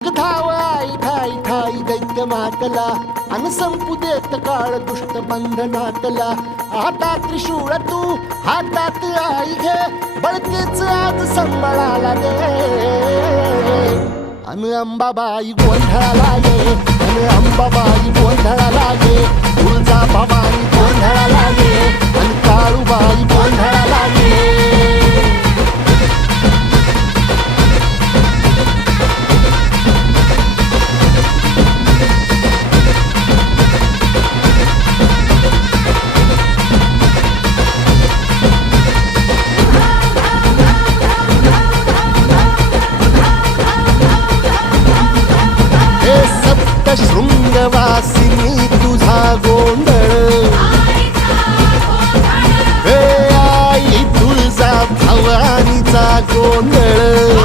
धाव आई ठाई ठाई दैत्य मातला अन संपू देत काळ दुष्ट बंधनातला. आता त्रिशूळ तू हातात आई घे बळतेच आज संबळाला दे. अन अंबाबाई गोंधळाला ये अन अंबाबाई गोंधळाला ये. तुळजा भवानी गोंधळाला ये अन काळूबाई गोंधळाला ये. शृंगवासिनी तुझा गोंधळ हे आई तुळजा भवानीचा गोंधळ.